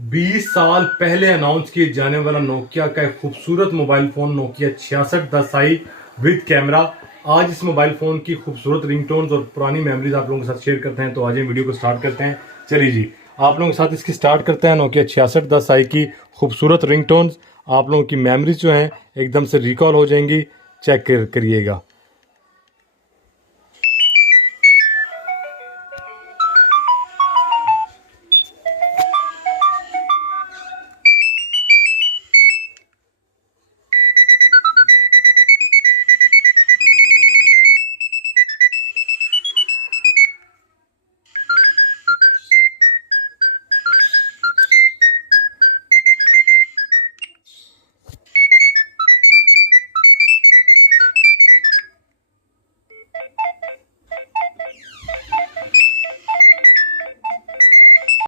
20 साल पहले अनाउंस किए जाने वाला नोकिया का एक खूबसूरत mobile phone Nokia 6610i with camera. आज इस मोबाइल फोन की खूबसूरत रिंगटोन्स और पुरानी मेमोरीज आप लोगों के साथ शेयर करते हैं। तो आज ये वीडियो को स्टार्ट करते हैं। चलिए जी, आप लोगों के साथ इसकी स्टार्ट करते हैं नोकिया 6610i की खूबसूरत रिंगटोन्स। आप लोगों की मेमोरीज जो हैं एकदम से रिकॉल हो जाएंगी। चेक करिएगा।